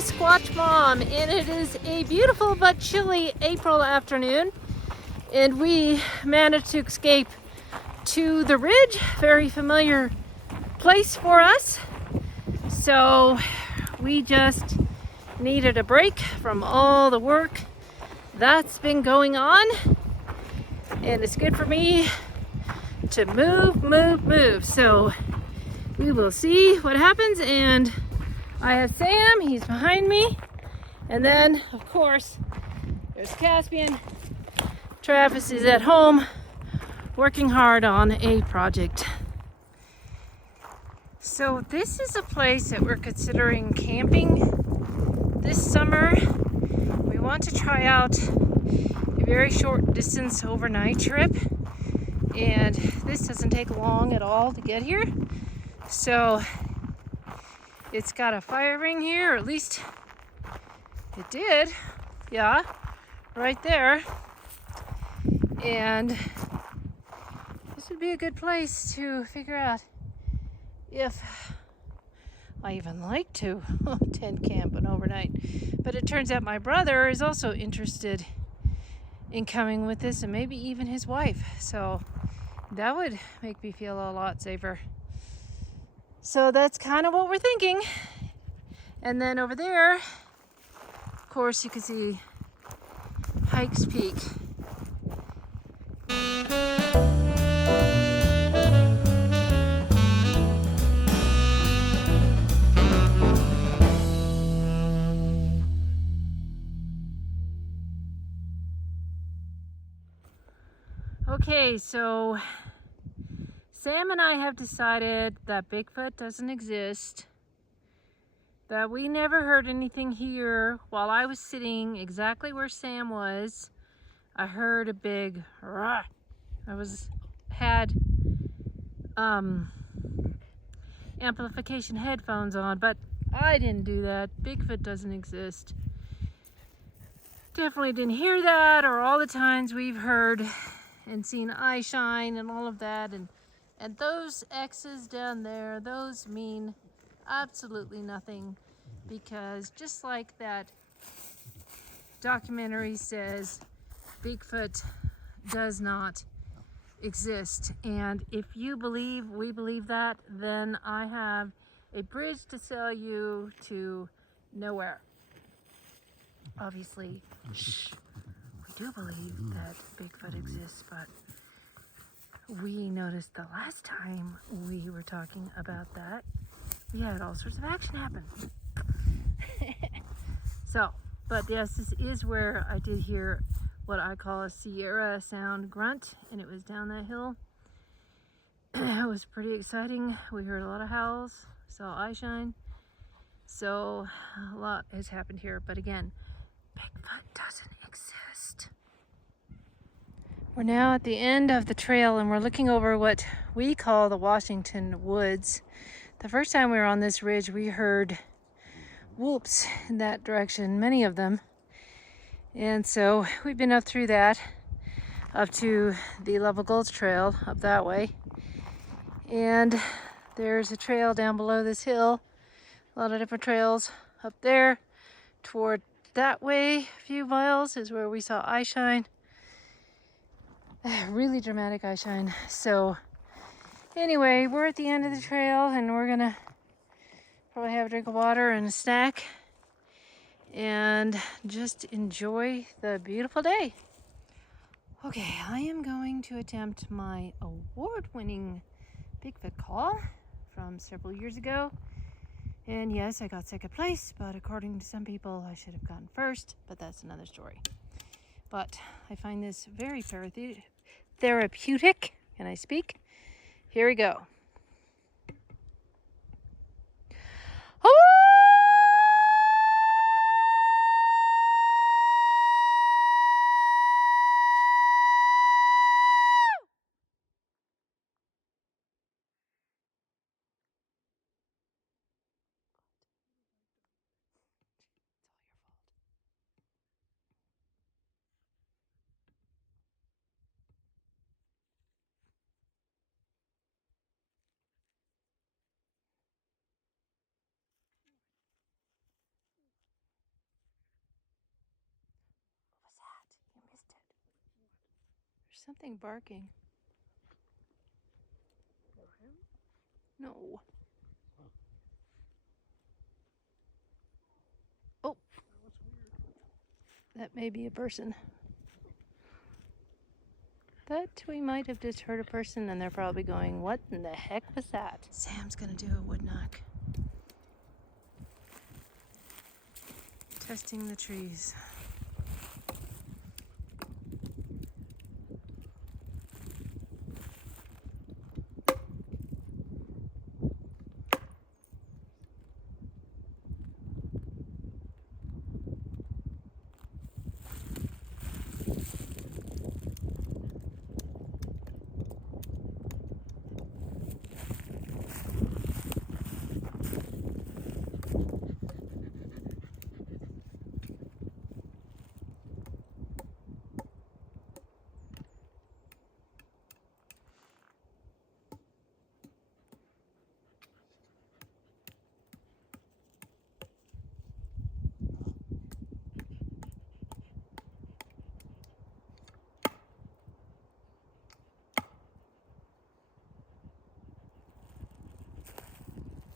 Sasquatch Mom, and it is a beautiful but chilly April afternoon, and we managed to escape to the ridge, very familiar place for us. So we just needed a break from all the work that's been going on, and it's good for me to move. So we will see what happens. And I have Sam, he's behind me. And then, of course, there's Caspian. Travis is at home working hard on a project. So this is a place that we're considering camping this summer. We want to try out a very short distance overnight trip. And this doesn't take long at all to get here. So it's got a fire ring here, or at least it did. Yeah, right there. And this would be a good place to figure out if I even like to tent camp an overnight. But it turns out my brother is also interested in coming with us, and maybe even his wife. So that would make me feel a lot safer. So that's kind of what we're thinking. And then over there, of course, you can see Pikes Peak. Okay, so Sam and I have decided that Bigfoot doesn't exist, that we never heard anything here. While I was sitting exactly where Sam was, I heard a big rah. Had amplification headphones on, but I didn't do that. Bigfoot doesn't exist. Definitely didn't hear that, or all the times we've heard and seen eye shine and all of that, and those X's down there, those mean absolutely nothing, because just like that documentary says, Bigfoot does not exist. And if you believe we believe that, then I have a bridge to sell you to nowhere. Obviously, we do believe that Bigfoot exists, but we noticed the last time we were talking about that, we had all sorts of action happen. So, but yes, this is where I did hear what I call a Sierra sound grunt, and it was down that hill. It was pretty exciting. We heard a lot of howls, saw eye shine. So a lot has happened here, but again, Bigfoot doesn't exist. We're now at the end of the trail, and we're looking over what we call the Washington Woods. The first time we were on this ridge, we heard whoops in that direction, many of them. And so we've been up through that, up to the Level Gulch Trail up that way. And there's a trail down below this hill, a lot of different trails up there. Toward that way, a few miles, is where we saw eye shine. Really dramatic eye shine. So anyway, we're at the end of the trail, and we're gonna probably have a drink of water and a snack and just enjoy the beautiful day. Okay, I am going to attempt my award-winning Bigfoot call from several years ago. And yes, I got second place, but according to some people, I should have gotten first, but that's another story. But I find this very therapeutic. Can I speak? Here we go. Oh! There's something barking. No. Oh. That may be a person. That we might have just heard a person and they're probably going, what in the heck was that? Sam's gonna do a wood knock. Testing the trees.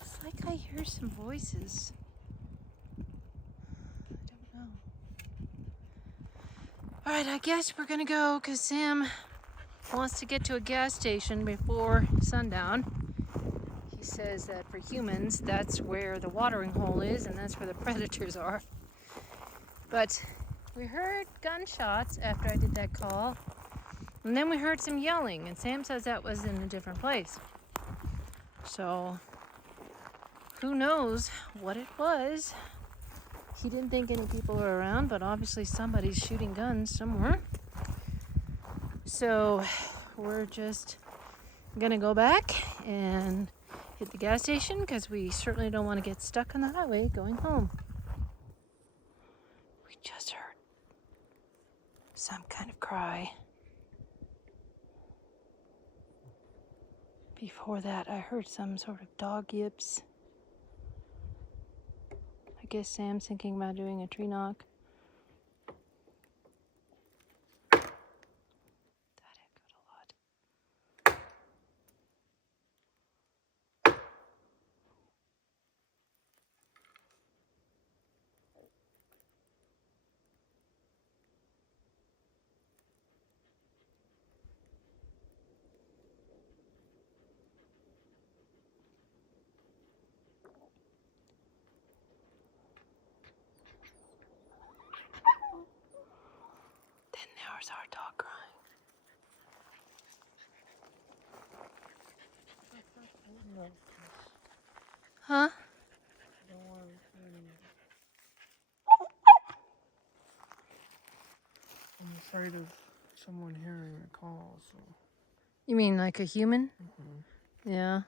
It's like I hear some voices. I don't know. All right, I guess we're gonna go because Sam wants to get to a gas station before sundown. He says that for humans, that's where the watering hole is and that's where the predators are. But we heard gunshots after I did that call. And then we heard some yelling, and Sam says that was in a different place. So, who knows what it was? He didn't think any people were around, but obviously somebody's shooting guns somewhere. So, we're just gonna go back and hit the gas station because we certainly don't want to get stuck on the highway going home. We just heard some kind of cry. Before that, I heard some sort of dog yips. I guess Sam's thinking about doing a tree knock. That echoed a lot. Then there's our dog crying. Huh? I'm afraid of someone hearing a call, so. You mean like a human? Mm-hmm. Yeah.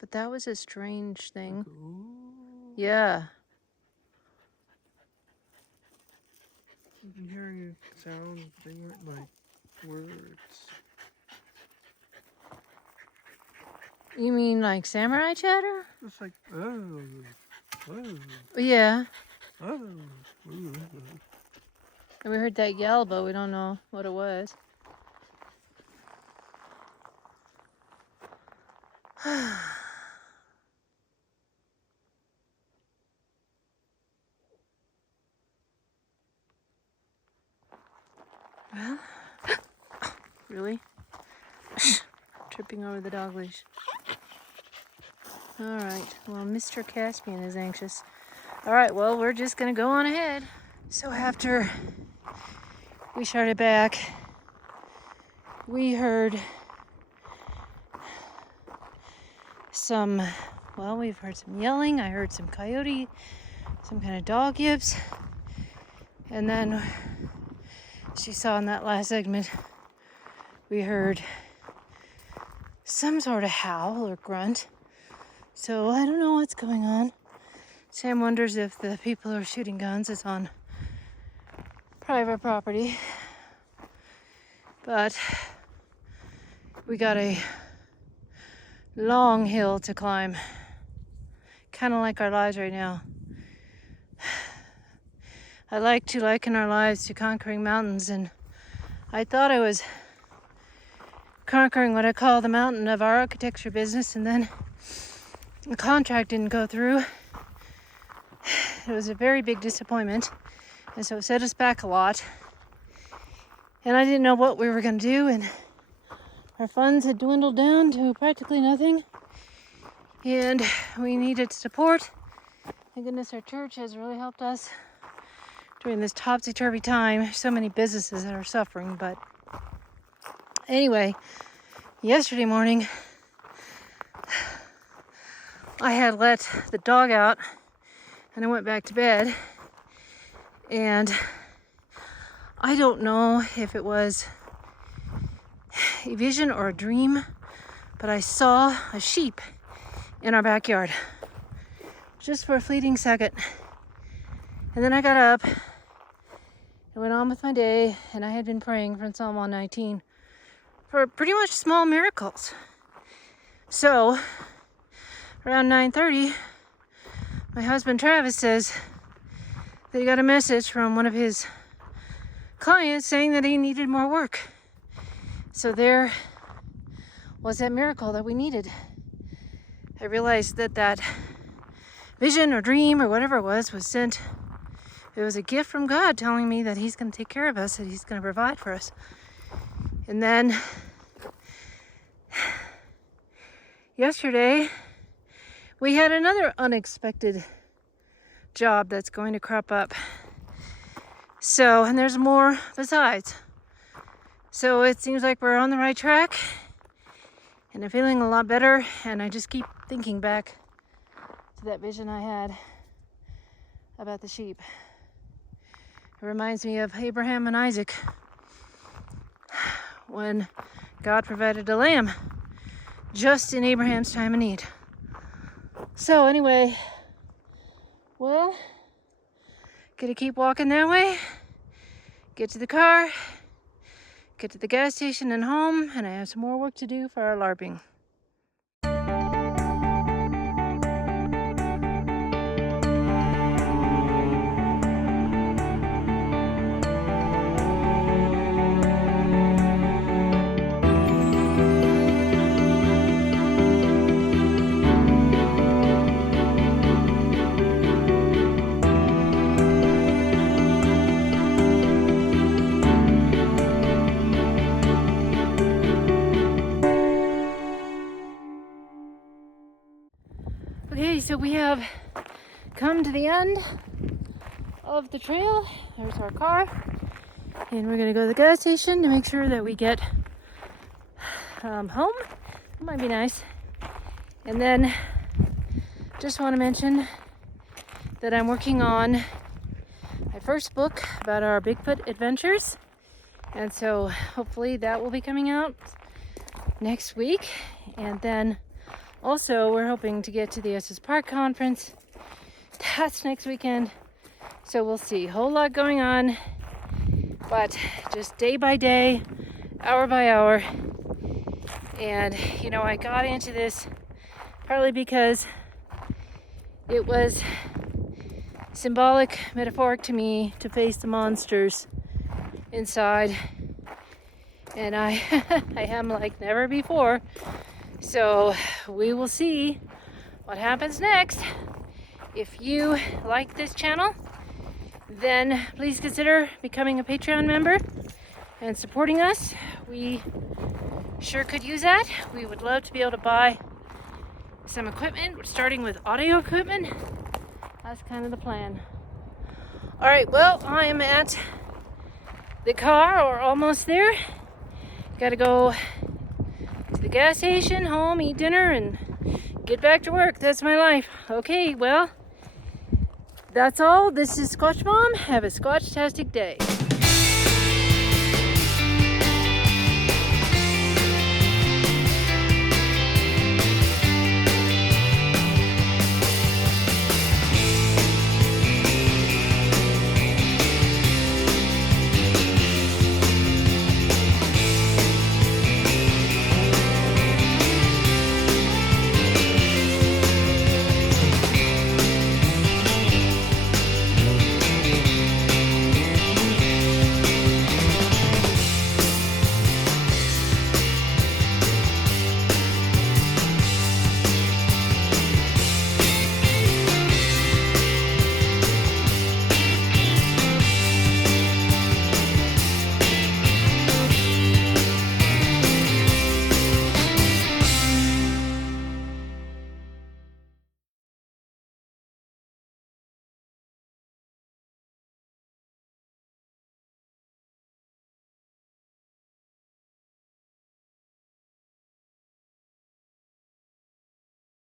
But that was a strange thing. Like, ooh. Yeah. I've been hearing a sound, they weren't like words. You mean like samurai chatter? It's like, oh, Yeah. oh, ooh. And we heard that yell, but we don't know what it was. Well, really? Tripping over the dog leash. All right, well, Mr. Caspian is anxious. All right, well, we're just gonna go on ahead. So after we started back, we heard we've heard some yelling. I heard some coyote, some kind of dog yips. And then she saw in that last segment, we heard some sort of howl or grunt. So I don't know what's going on. Sam wonders if the people who are shooting guns is on private property. But we got a long hill to climb. kind of like our lives right now. I like to liken our lives to conquering mountains, and I thought I was conquering what I call the mountain of our architecture business, and then the contract didn't go through. It was a very big disappointment, and so it set us back a lot. And I didn't know what we were going to do, and our funds had dwindled down to practically nothing, and we needed support. Thank goodness our church has really helped us during this topsy-turvy time. So many businesses that are suffering, but anyway, yesterday morning I had let the dog out and I went back to bed, and I don't know if it was a vision or a dream, but I saw a sheep in our backyard just for a fleeting second. And then I got up and went on with my day, and I had been praying from Psalm 119 for pretty much small miracles. So around 9:30, my husband Travis says that he got a message from one of his clients saying that he needed more work. So there was that miracle that we needed. I realized that that vision or dream or whatever it was sent. It was a gift from God telling me that he's going to take care of us, that he's going to provide for us. And then yesterday we had another unexpected job that's going to crop up. So, and there's more besides. So it seems like we're on the right track, and I'm feeling a lot better, and I just keep thinking back to that vision I had about the sheep. It reminds me of Abraham and Isaac when God provided a lamb just in Abraham's time of need. So anyway, well, gonna keep walking that way, get to the car, get to the gas station and home, and I have some more work to do for our LARPing. Okay, so we have come to the end of the trail. There's our car, and we're gonna go to the gas station to make sure that we get home. It might be nice. And then just want to mention that I'm working on my first book about our Bigfoot Adventures, and so hopefully that will be coming out next week. And then also, we're hoping to get to the SS Park conference. That's next weekend. So we'll see. Whole lot going on. But just day by day, hour by hour. And, you know, I got into this partly because it was symbolic, metaphoric to me to face the monsters inside. And I am like never before. So we will see what happens next. If you like this channel, then please consider becoming a Patreon member and supporting us. We sure could use that. We would love to be able to buy some equipment. We're starting with audio equipment. That's kind of the plan. All right, well, I am at the car, or almost there. Gotta go to the gas station, home, eat dinner, and get back to work. That's my life. Okay, well, that's all. This is Sasquatch Mom. Have a Squatch-tastic day.